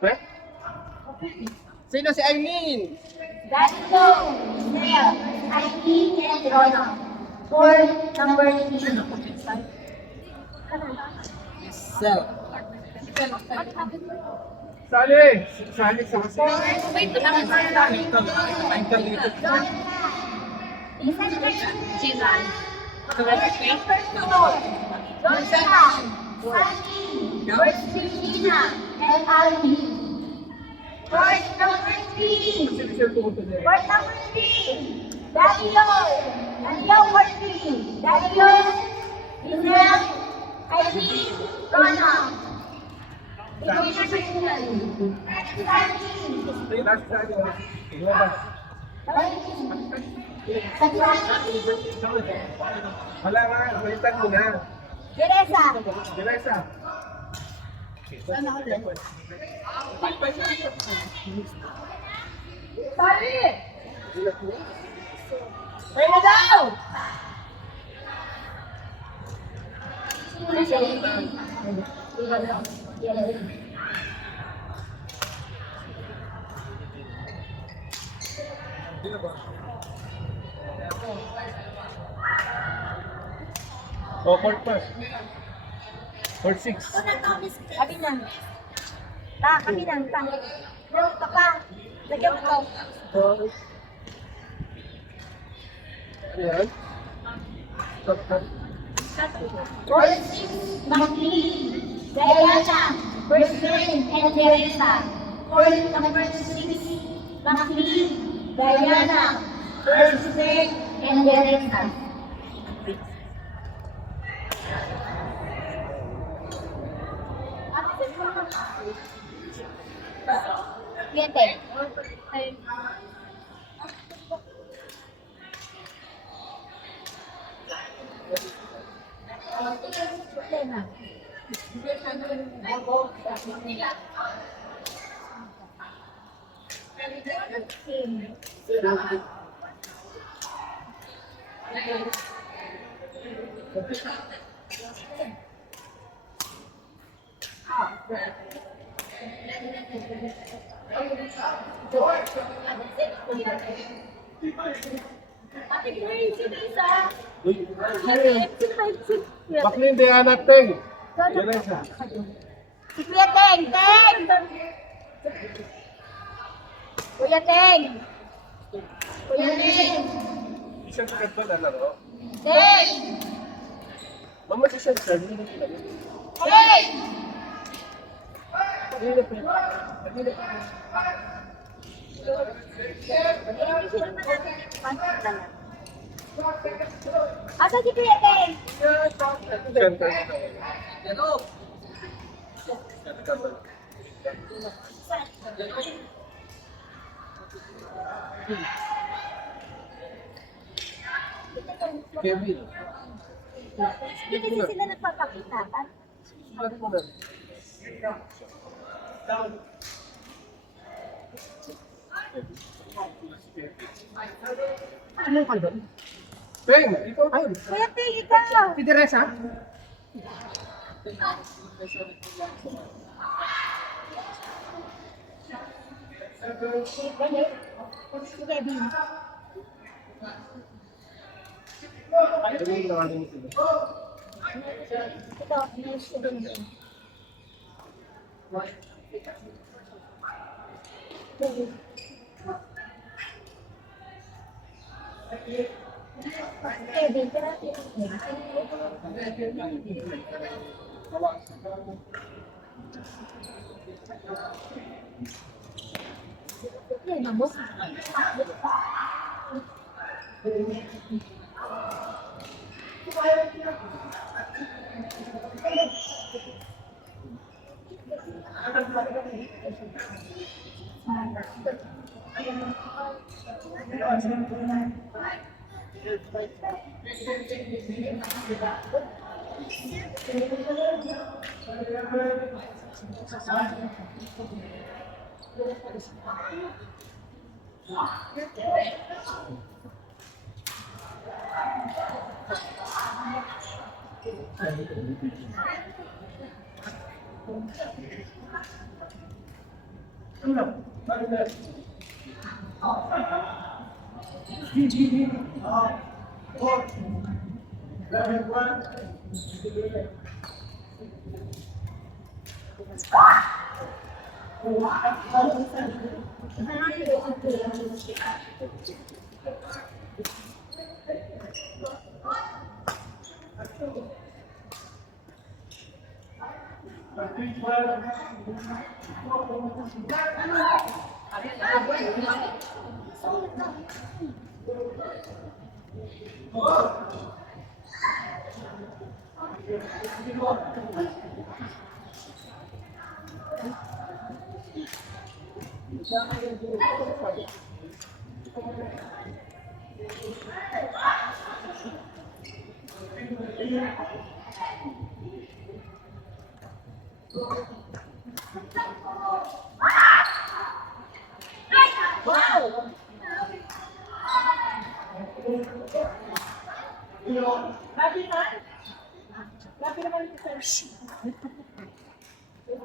Okay? Sino si Aileen? Ganito, Nel, Aileen, and Rona. For number 3. Sel. Sali! Sali sa kasi. Wait, Jinan. Joshua, Sunny, George Christina, and Alvin. Course number 3. Course number 3. Daniel. Daniel for 3. Daniel, Inel, Aileen, Rona. Wala nga, balitan mo na. Teresa. Teresa. Sorry. Pwede na daw. Oh, court pass. Court 6. Kami na. Kami na. Laro ka pa. Lagyan mo to. Ayan. Course 6, Maclean, Diana, Brisbane, and Teresa. Course number 6, Maclean, Diana, Brisbane, and Teresa. Siete. Maclean, Diana, Teng. Teresa. Si Kuya Teng! Teng! Kuya Teng! Kuya Teng! Isang sakit ba na laro? Teng! Mama, si Sir Sir. Teng! Asa si Kuya Teng? Kevin. Hindi kasi sila nagpapakita. Ano ka doon? Teng, ikaw ayun. Kuya Teng, ikaw! Si Teresa? Si Kevin. Ito, may student. Kevin, tara. Yan, mamos.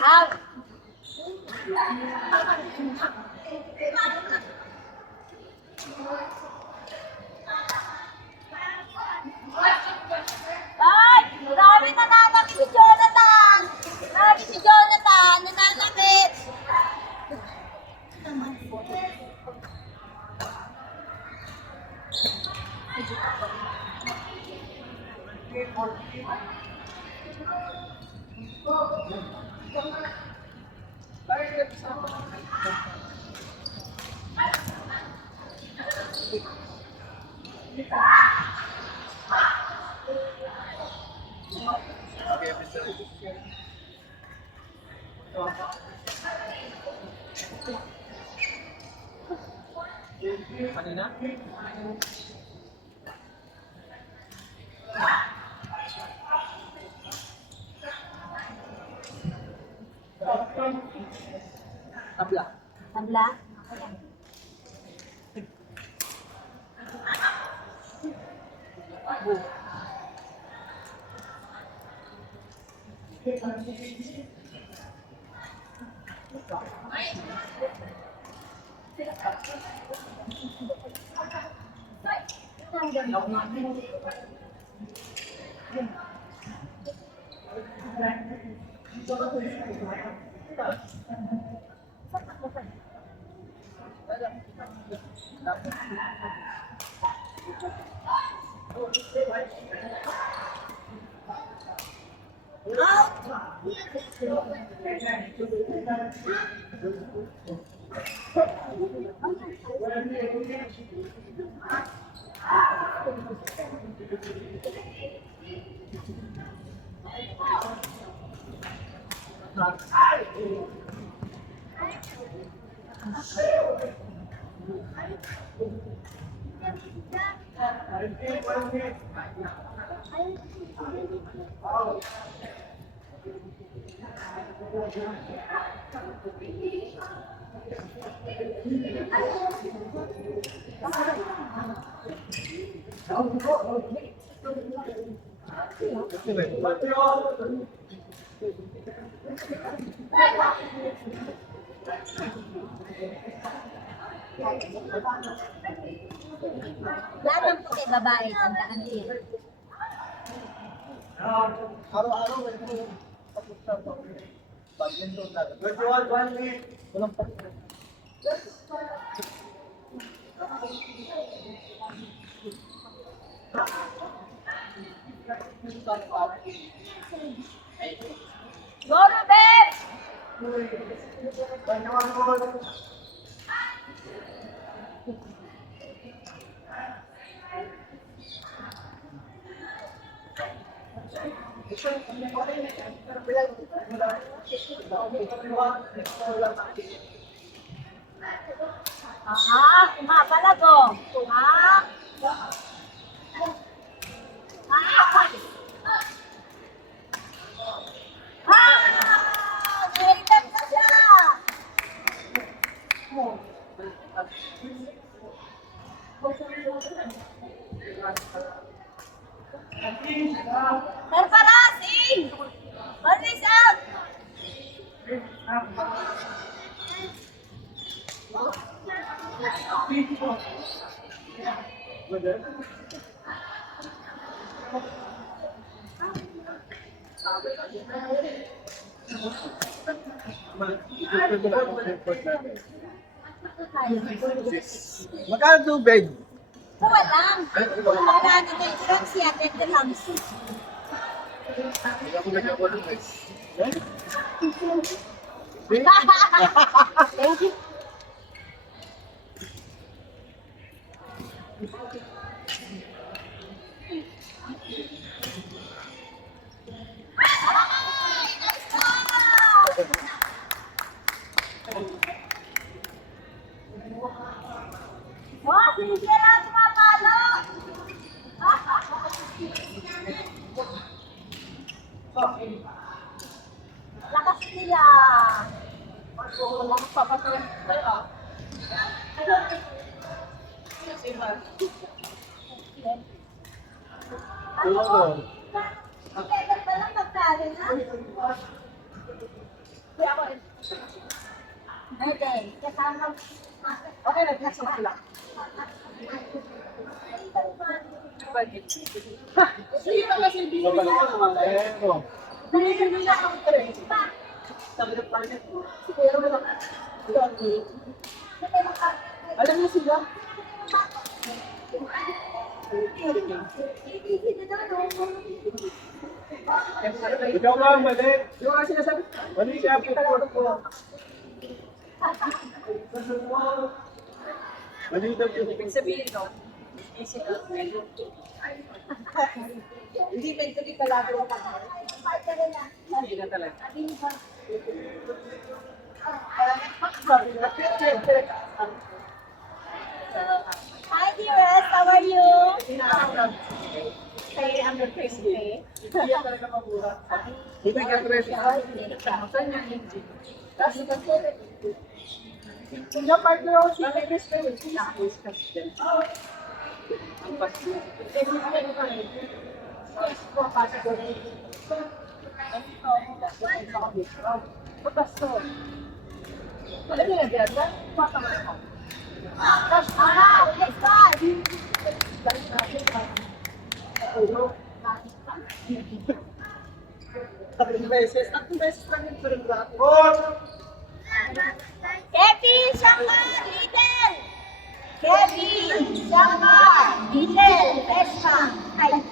Out! Ay! Grabe nananakit si Jonathan! Grabe si Jonathan! Nananakit! Kanina? Tabla. Tabla? Lahat ng puti babae, tandaan niyo. Araw-araw may ito. Badminton na. Virtual 1 week. Walang pa. Go, Ruben! Kumakalag oh. Baliktad na siya! Sarparasing! Release out! Magkano tubig? Kuha lang. Magkano na yung drums yan? 10 lang. Hindi ako nagkakuha ng guys. Thank you. Wah, sige lang tumapalo. Lakas nila. Lakas pa pa ito. Kailan pa lang magkarin, ha? Okay, kasama. Okay, nag-next na sila. Sige pa kasi hindi ko ito. Binigyan nila ako tres. Sabi ng planet mo. Pero wala. Alam niyo sila? Ikaw ba ang mali? Yung kasi sinasabi, mali siya po. Mali daw yung ibig sabihin, no? Hindi mentally talaga yung hindi na talaga. Hi dearest, how are you? Say, I'm your crazy. Hindi talaga mabura. Hindi ka crazy. Saan yan yung gym? Tapos ito. Yung partner ako siya, may respect. Ang pasin. Alam niyo na dyan, patama ko. Ah, let's go! Tatlong beses lang yung peringrato. Kevin, Shankar, Little! Kevin, Shankar, Little, Vespa. Ay,